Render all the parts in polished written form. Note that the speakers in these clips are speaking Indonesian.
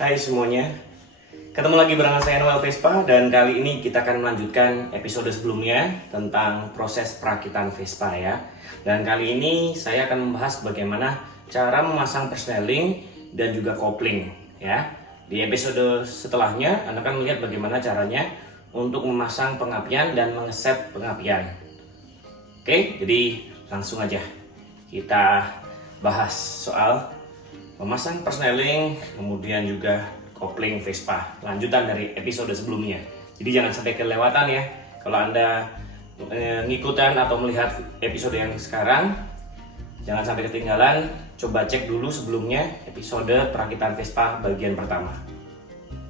Hai semuanya, ketemu lagi barengan saya Noel Vespa. Dan kali ini kita akan melanjutkan episode sebelumnya tentang proses perakitan Vespa ya. Dan kali ini saya akan membahas bagaimana cara memasang persneling dan juga kopling ya. Di episode setelahnya Anda akan melihat bagaimana caranya untuk memasang pengapian dan mengeset pengapian. Oke, jadi langsung aja kita bahas soal memasang persneling, kemudian juga kopling Vespa. Lanjutan dari episode sebelumnya. Jadi jangan sampai kelewatan ya. Kalau Anda ngikutan atau melihat episode yang sekarang, jangan sampai ketinggalan. Coba cek dulu sebelumnya episode perakitan Vespa bagian pertama.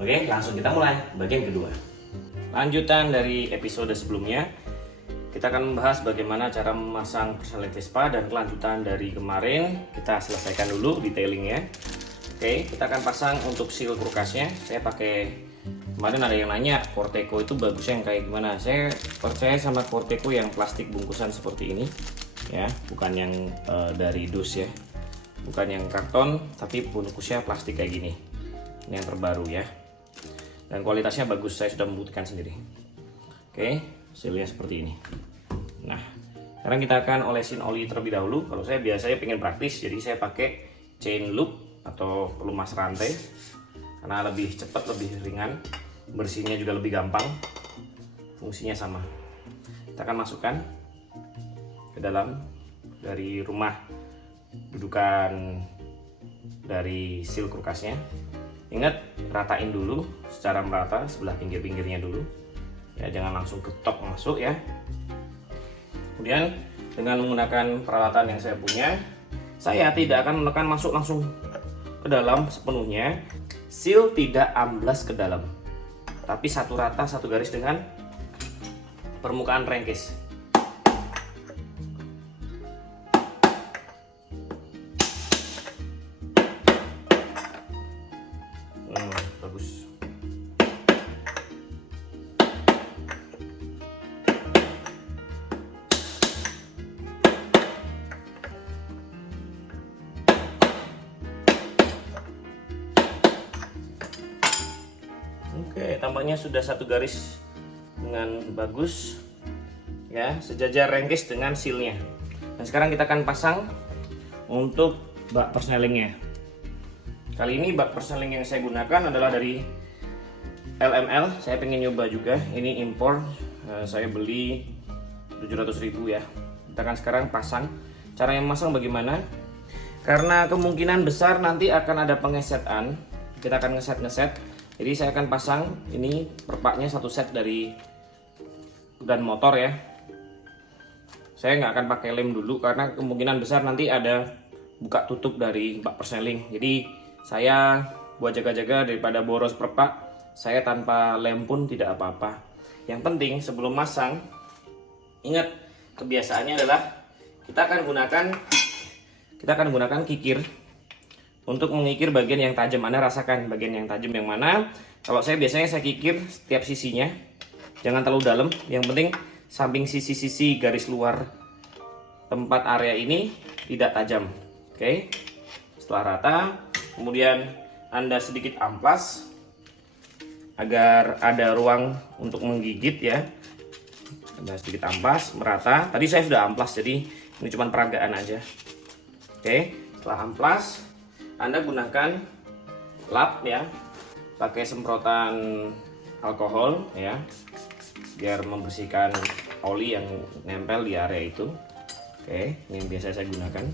Oke, langsung kita mulai bagian kedua. Lanjutan dari episode sebelumnya, kita akan membahas bagaimana cara memasang persneling Vespa, dan kelanjutan dari kemarin kita selesaikan dulu detailingnya. Oke, kita akan pasang untuk seal kulkasnya. Saya pakai, kemarin ada yang nanya Corteco itu bagusnya yang kayak gimana. Saya percaya sama Corteco yang plastik bungkusan seperti ini ya, bukan yang dari dus ya, bukan yang karton tapi bungkusnya plastik kayak gini. Ini yang terbaru ya, dan kualitasnya bagus, saya sudah membuktikan sendiri. Oke, sealnya seperti ini. Nah, sekarang kita akan olesin oli terlebih dahulu. Kalau saya biasanya pengen praktis, jadi saya pakai chain loop atau pelumas rantai karena lebih cepat, lebih ringan, bersihnya juga lebih gampang, fungsinya sama. Kita akan masukkan ke dalam dari rumah dudukan dari seal kulkasnya. Ingat, ratain dulu secara merata sebelah pinggir-pinggirnya dulu ya, jangan langsung ketok masuk ya. Kemudian dengan menggunakan peralatan yang saya punya, saya tidak akan menekan masuk langsung ke dalam sepenuhnya. Seal tidak amblas ke dalam, tapi satu rata, satu garis dengan permukaan rengkes. Bagus. Oke, tampaknya sudah satu garis dengan bagus ya, sejajar rengkes dengan sealnya. Dan sekarang kita akan pasang untuk bak persnelingnya. Kali ini bak persneling yang saya gunakan adalah dari LML. Saya pengen nyoba juga, ini impor, saya beli 700.000 ya. Kita akan sekarang pasang. Cara yang masang bagaimana? Karena kemungkinan besar nanti akan ada pengesetan, kita akan ngeset. Jadi saya akan pasang ini perpaknya satu set dari dan motor ya. Saya nggak akan pakai lem dulu karena kemungkinan besar nanti ada buka tutup dari bak persneling. Jadi saya buat jaga-jaga daripada boros perpak, saya tanpa lem pun tidak apa-apa. Yang penting sebelum masang, ingat kebiasaannya adalah kita akan gunakan kikir untuk mengikir bagian yang tajam. Anda rasakan bagian yang tajam yang mana. Kalau saya biasanya saya kikir setiap sisinya, jangan terlalu dalam. Yang penting samping sisi-sisi garis luar tempat area ini tidak tajam. Oke, setelah rata, kemudian Anda sedikit amplas agar ada ruang untuk menggigit ya. Anda sedikit amplas, merata. Tadi saya sudah amplas, jadi ini cuma peragaan aja. Oke, setelah amplas, Anda gunakan lap ya, pakai semprotan alkohol ya, biar membersihkan oli yang nempel di area itu. Oke, ini yang biasa saya gunakan.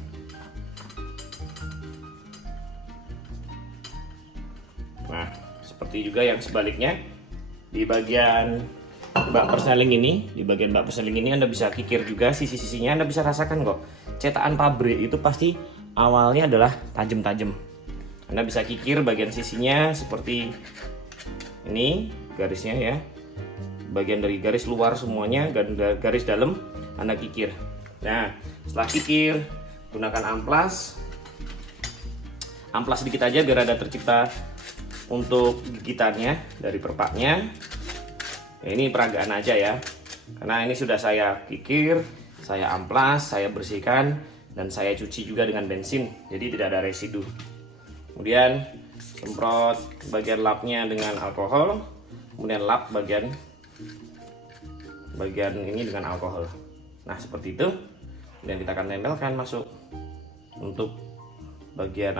Nah, seperti juga yang sebaliknya, di bagian bak persneling ini, Anda bisa kikir juga sisi-sisinya. Anda bisa rasakan kok, cetakan pabrik itu pasti awalnya adalah tajam-tajam. Anda bisa kikir bagian sisinya seperti ini garisnya ya, bagian dari garis luar semuanya dan garis dalam Anda kikir. Nah, setelah kikir, gunakan amplas sedikit aja biar ada tercipta untuk gigitannya dari perpaknya. Ya, ini peragaan aja ya, karena ini sudah saya kikir, saya amplas, saya bersihkan, dan saya cuci juga dengan bensin, jadi tidak ada residu. Kemudian semprot bagian lapnya dengan alkohol, kemudian lap bagian ini dengan alkohol. Nah seperti itu. Kemudian kita akan tempelkan masuk untuk bagian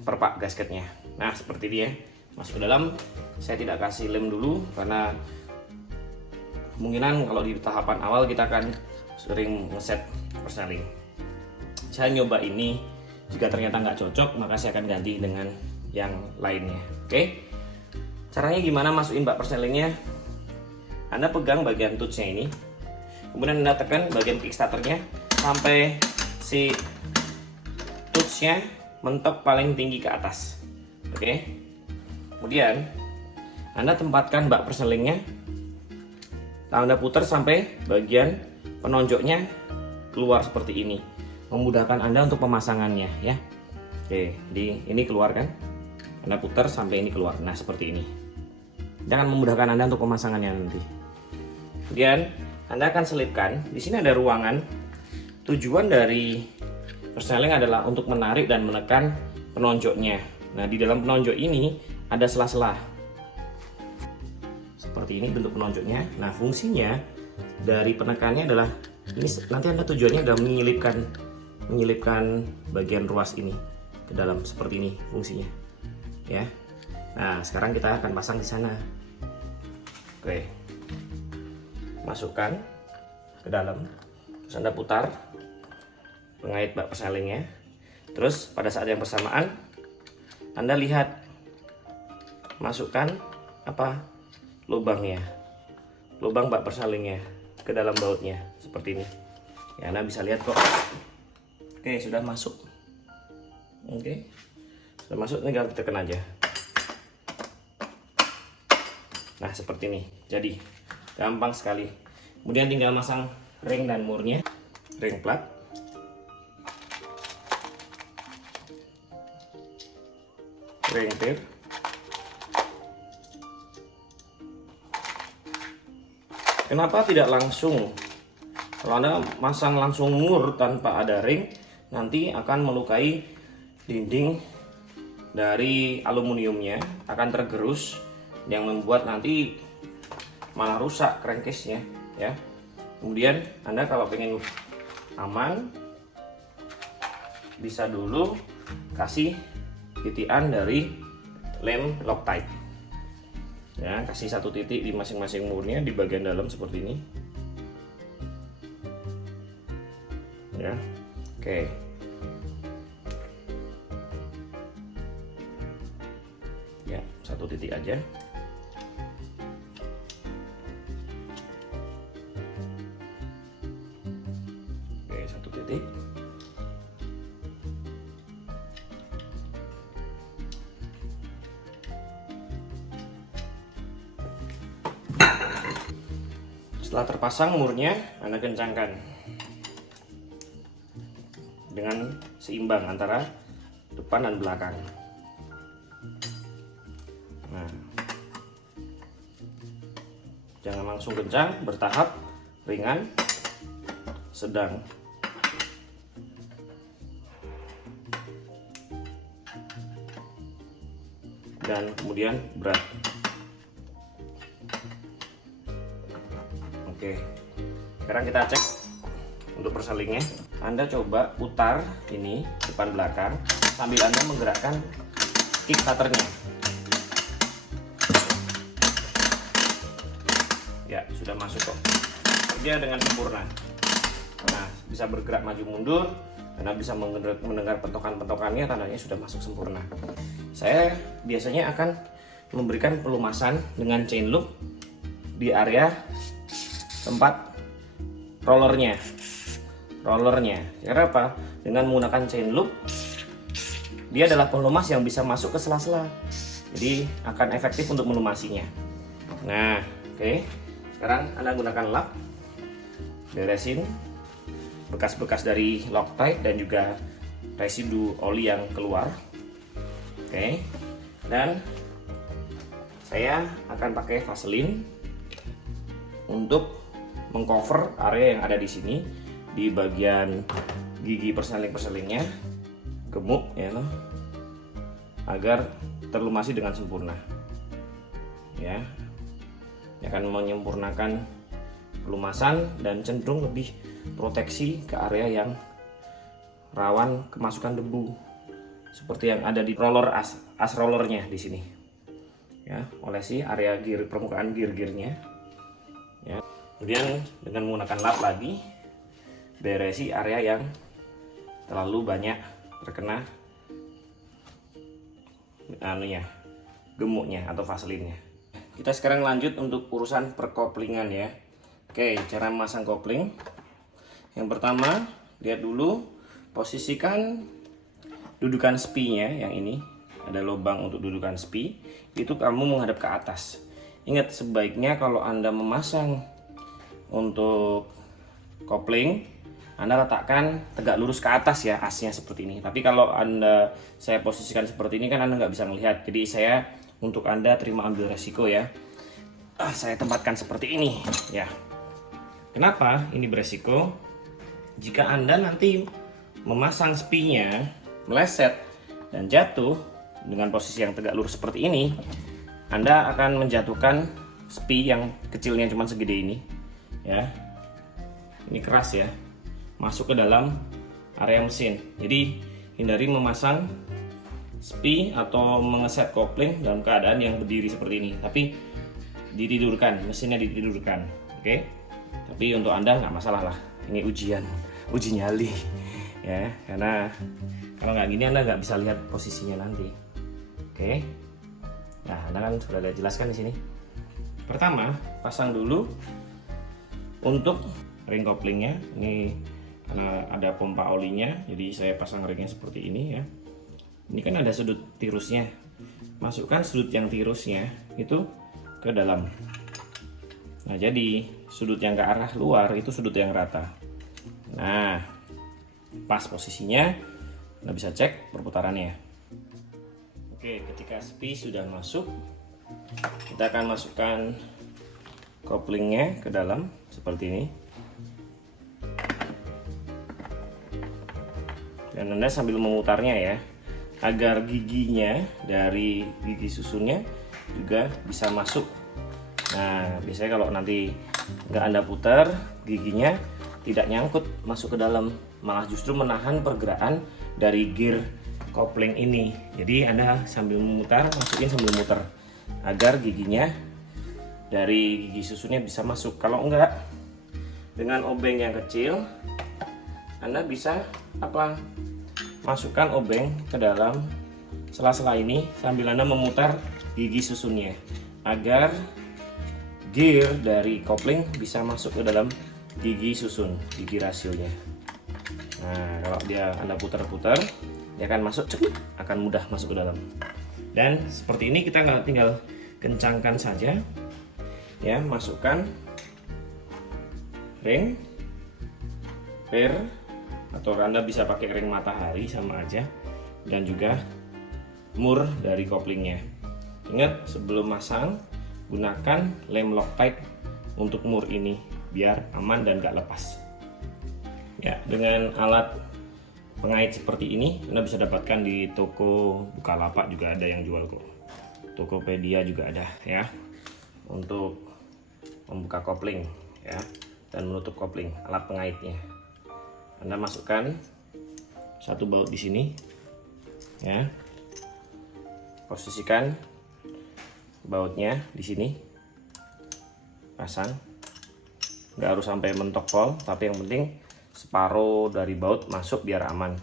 perpak gasketnya. Nah seperti ini ya, masuk ke dalam. Saya tidak kasih lem dulu karena kemungkinan kalau di tahapan awal kita akan sering ngeset persneling. Saya nyoba ini, jika ternyata nggak cocok maka saya akan ganti dengan yang lainnya. Oke, caranya gimana masukin bak persnelingnya? Anda pegang bagian touchnya ini, kemudian Anda tekan bagian kickstarternya sampai si touchnya mentok paling tinggi ke atas. Oke, kemudian Anda tempatkan bak persnelingnya, Anda putar sampai bagian penonjoknya keluar seperti ini, memudahkan Anda untuk pemasangannya ya. Oke, jadi ini keluar kan, Anda putar sampai ini keluar. Nah seperti ini, jangan memudahkan Anda untuk pemasangannya nanti. Kemudian Anda akan selipkan. Di sini ada ruangan. Tujuan dari persneling adalah untuk menarik dan menekan penonjoknya. Nah di dalam penonjok ini ada sela-sela seperti ini bentuk penonjoknya. Nah fungsinya dari penekannya adalah ini, nanti Anda tujuannya adalah menyelipkan bagian ruas ini ke dalam seperti ini fungsinya ya. Nah sekarang kita akan pasang di sana. Oke, masukkan ke dalam, terus Anda putar pengait bak persnelingnya. Terus pada saat yang bersamaan Anda lihat, masukkan lubang bak persnelingnya ke dalam bautnya seperti ini ya. Anda bisa lihat kok. Oke, sudah masuk. Oke, sudah masuk, tinggal tekan aja. Nah seperti ini, jadi gampang sekali. Kemudian tinggal masang ring dan murnya, ring plat. Ring tir. Kenapa tidak langsung? Kalau Anda masang langsung mur tanpa ada ring, nanti akan melukai dinding dari aluminiumnya, akan tergerus yang membuat nanti malah rusak crankcase-nya ya. Kemudian Anda kalau pengen aman, bisa dulu kasih titian dari lem Loctite ya, kasih satu titik di masing-masing murnya di bagian dalam seperti ini ya. Oke, ya satu titik aja. Oke, satu titik. Setelah terpasang murnya, Anda kencangkan dengan seimbang antara depan dan belakang. Nah, jangan langsung kencang, bertahap, ringan, sedang. Dan kemudian berat. Oke, sekarang kita cek untuk persnelingnya. Anda coba putar ini depan belakang sambil Anda menggerakkan kickstarternya. Ya, sudah masuk kok. Dia dengan sempurna. Nah, bisa bergerak maju mundur. Anda bisa mendengar pentokan-pentokannya, tandanya sudah masuk sempurna. Saya biasanya akan memberikan pelumasan dengan chain loop di area tempat rollernya. Karena apa? Dengan menggunakan chain loop, dia adalah pelumas yang bisa masuk ke sela-sela, jadi akan efektif untuk melumasinya. Nah, oke. Sekarang Anda gunakan lap, beresin bekas-bekas dari Loctite dan juga residu oli yang keluar. Oke. Dan saya akan pakai Vaseline untuk mengcover area yang ada di sini, di bagian gigi persneling-persnelingnya, gemuk ya loh. agar terlumasi dengan sempurna. Ya, ini akan menyempurnakan pelumasan dan cenderung lebih proteksi ke area yang rawan kemasukan debu, seperti yang ada di roller as rollernya di sini. Ya, olesi area permukaan gear-gearnya. Ya. Kemudian dengan menggunakan lap lagi, beresi area yang terlalu banyak terkena gemuknya atau vaselinnya. Kita sekarang lanjut untuk urusan perkoplingan ya. Oke, cara memasang kopling. Yang pertama, lihat dulu posisikan dudukan spie-nya yang ini. Ada lubang untuk dudukan spie, itu kamu menghadap ke atas. Ingat, sebaiknya kalau Anda memasang untuk kopling, Anda letakkan tegak lurus ke atas ya, asnya seperti ini. Tapi kalau saya posisikan seperti ini kan Anda nggak bisa melihat. Jadi saya, untuk Anda terima ambil resiko ya, saya tempatkan seperti ini ya. Kenapa ini beresiko? Jika Anda nanti memasang spie-nya meleset dan jatuh dengan posisi yang tegak lurus seperti ini, Anda akan menjatuhkan spie yang kecilnya cuma segede ini ya. Ini keras ya, masuk ke dalam area mesin. Jadi hindari memasang spie atau mengeset kopling dalam keadaan yang berdiri seperti ini, tapi ditidurkan, mesinnya ditidurkan. Oke, tapi untuk Anda nggak masalah lah, ini uji nyali ya, karena kalau nggak gini Anda nggak bisa lihat posisinya nanti. Oke, nah Anda kan sudah ada jelaskan di sini. Pertama, pasang dulu untuk ring koplingnya. Ini karena ada pompa olinya, jadi saya pasang ringnya seperti ini ya. Ini kan ada sudut tirusnya, masukkan sudut yang tirusnya itu ke dalam. Nah, jadi sudut yang ke arah luar itu sudut yang rata. Nah, pas posisinya, Anda bisa cek perputarannya. Oke, ketika spie sudah masuk, kita akan masukkan koplingnya ke dalam seperti ini. Dan Anda sambil memutarnya ya, agar giginya dari gigi susunnya juga bisa masuk. Nah, biasanya kalau nanti nggak Anda putar, giginya tidak nyangkut masuk ke dalam, malah justru menahan pergerakan dari gear kopling ini. Jadi Anda sambil memutar, masukin sambil muter agar giginya dari gigi susunnya bisa masuk. Kalau enggak, dengan obeng yang kecil Anda bisa masukkan obeng ke dalam sela-sela ini sambil Anda memutar gigi susunnya agar gear dari kopling bisa masuk ke dalam gigi susun, gigi rasionya. Nah, kalau Anda putar-putar, dia akan masuk, akan mudah masuk ke dalam. Dan seperti ini kita tinggal kencangkan saja ya, masukkan ring atau Anda bisa pakai ring matahari sama aja, dan juga mur dari koplingnya. Ingat, sebelum masang gunakan lem Loctite untuk mur ini biar aman dan gak lepas. Ya, dengan alat pengait seperti ini Anda bisa dapatkan di toko Bukalapak, juga ada yang jual kok. Tokopedia juga ada ya, untuk membuka kopling ya dan menutup kopling, alat pengaitnya. Anda masukkan satu baut di sini ya, posisikan bautnya di sini, pasang. Nggak harus sampai mentok pol, tapi yang penting separuh dari baut masuk biar aman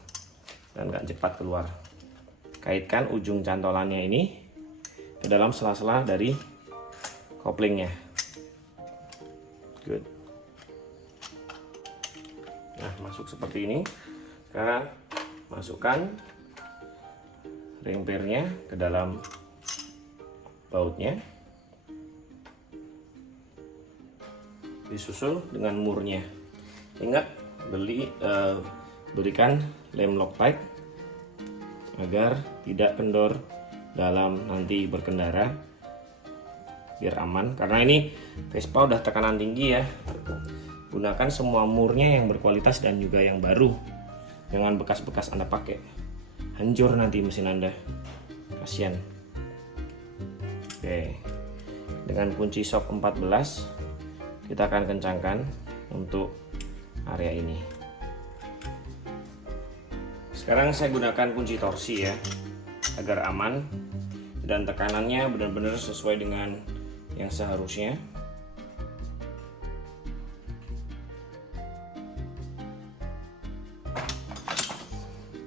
dan nggak cepat keluar. Kaitkan ujung cantolannya ini ke dalam sela-sela dari koplingnya. Good. Nah, masuk seperti ini. Sekarang masukkan ring pairnya ke dalam bautnya, disusul dengan murnya. Ingat, berikan lem Loctite agar tidak kendor dalam nanti berkendara, biar aman. Karena ini Vespa udah tekanan tinggi ya, gunakan semua murnya yang berkualitas dan juga yang baru, jangan bekas-bekas Anda pakai, hancur nanti mesin Anda. kasihan. Oke, dengan kunci shock 14 kita akan kencangkan untuk area ini. Sekarang saya gunakan kunci torsi ya, agar aman dan tekanannya benar-benar sesuai dengan yang seharusnya.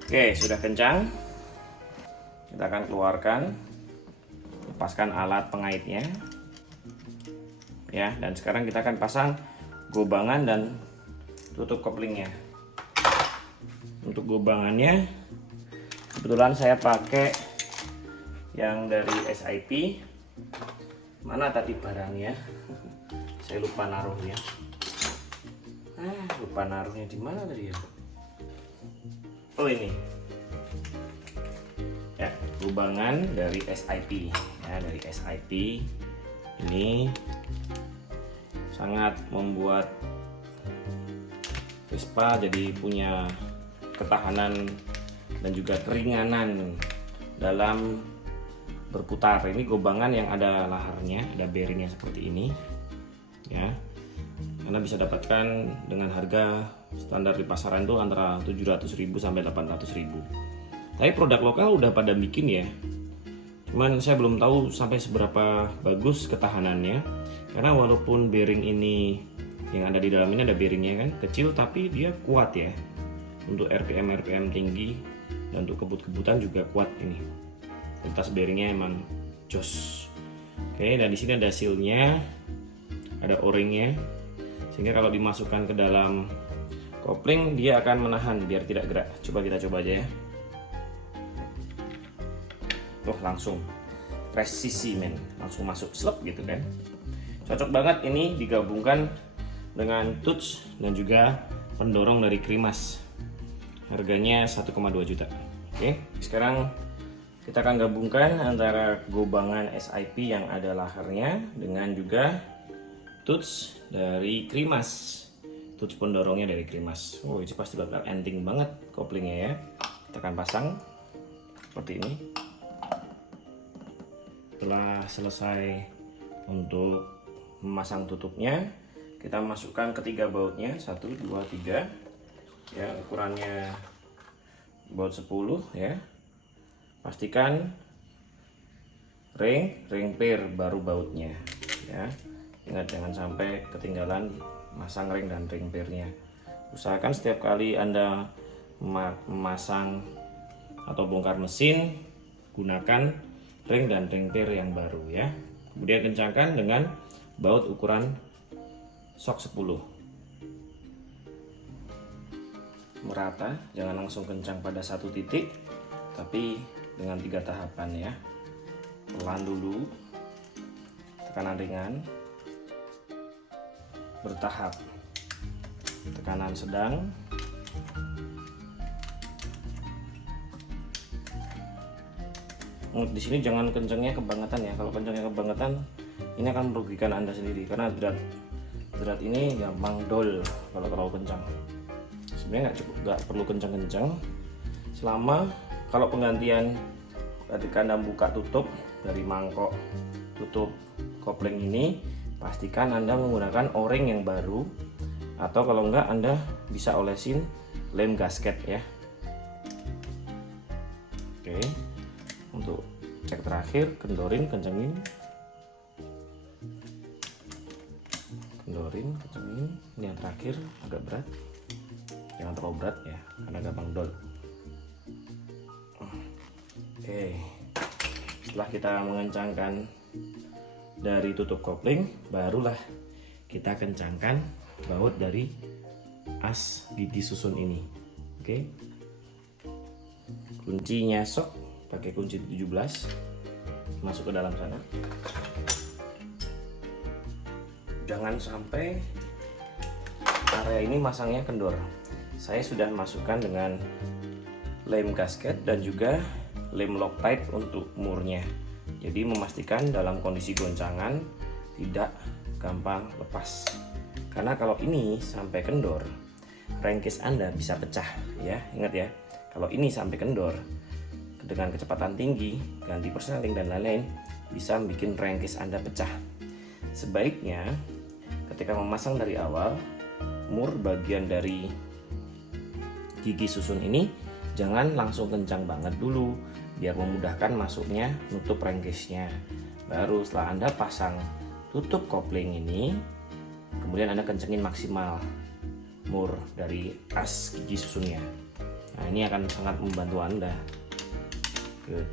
Oke, sudah kencang. Kita akan keluarkan, lepaskan alat pengaitnya ya, dan sekarang kita akan pasang gobangan dan tutup koplingnya. Untuk gobangannya kebetulan saya pakai yang dari SIP. Mana tadi barangnya? Saya lupa naruhnya. Lupa naruhnya di mana tadi ya? Oh, ini ya, gobangan dari SIP ya, dari SIP. Ini sangat membuat Vespa jadi punya ketahanan dan juga keringanan dalam berputar. Ini gobangan yang ada laharnya, ada bearingnya seperti ini ya. Karena bisa dapatkan dengan harga standar di pasaran itu antara 700.000 sampai 800.000. Tapi produk lokal udah pada bikin ya. Cuman saya belum tahu sampai seberapa bagus ketahanannya. Karena walaupun bearing ini yang ada di dalam ini ada bearingnya kan, kecil tapi dia kuat ya. Untuk RPM tinggi dan untuk kebut-kebutan juga kuat ini. Kualitas bearingnya emang jos. Oke, dan di sini ada sealnya, ada o-ringnya, sehingga kalau dimasukkan ke dalam kopling dia akan menahan biar tidak gerak. Kita coba aja ya. Langsung presisi men, langsung masuk slep gitu kan. Cocok banget ini digabungkan dengan touch dan juga pendorong dari Krimas. Harganya 1,2 juta. Oke, sekarang kita akan gabungkan antara gobangan SIP yang ada laharnya dengan juga touch dari Krimas. Touch pendorongnya dari Krimas. Oh, ini pasti bakal enteng banget koplingnya ya. Kita akan pasang seperti ini. Setelah selesai untuk memasang tutupnya, kita masukkan ketiga bautnya, 1, 2, 3 ya, ukurannya baut 10 ya. Pastikan ring pair baru bautnya ya. Ingat jangan sampai ketinggalan masang ring dan ring pairnya. Usahakan setiap kali Anda memasang atau bongkar mesin, gunakan ring dan ring pair yang baru ya. Kemudian kencangkan dengan baut ukuran shock 10. Merata, jangan langsung kencang pada satu titik, tapi dengan 3 tahapan ya. Pelan dulu, tekanan ringan, bertahap, tekanan sedang, di sini jangan kencangnya kebangetan ya. Kalau kencangnya kebangetan ini akan merugikan Anda sendiri, karena drat ini gampang dol kalau terlalu kencang. Sebenarnya nggak perlu kencang-kencang, selama kalau penggantian ketika Anda buka tutup dari mangkok tutup kopling ini, pastikan Anda menggunakan o-ring yang baru, atau kalau enggak Anda bisa olesin lem gasket ya. Oke, untuk cek terakhir, kendorin, kencengin, kencengin. Ini yang terakhir agak berat, jangan terlalu berat ya, karena gampang dol. Oke, setelah kita mengencangkan dari tutup kopling, barulah kita kencangkan baut dari as gigi susun ini. Oke, kuncinya sok pakai kunci 17, masuk ke dalam sana. Jangan sampai area ini masangnya kendor. Saya sudah masukkan dengan lem gasket dan juga lem Loctite untuk murnya. Jadi memastikan dalam kondisi goncangan tidak gampang lepas. Karena kalau ini sampai kendor, crankcase Anda bisa pecah ya. Ingat ya, kalau ini sampai kendor, dengan kecepatan tinggi, ganti persneling dan lain-lain, bisa bikin rengkes Anda pecah. Sebaiknya ketika memasang dari awal, mur bagian dari gigi susun ini jangan langsung kencang banget dulu, biar memudahkan masuknya nutup rengkesnya. Baru setelah Anda pasang tutup kopling ini, kemudian Anda kencengin maksimal mur dari as gigi susunnya. Nah, ini akan sangat membantu Anda. Good.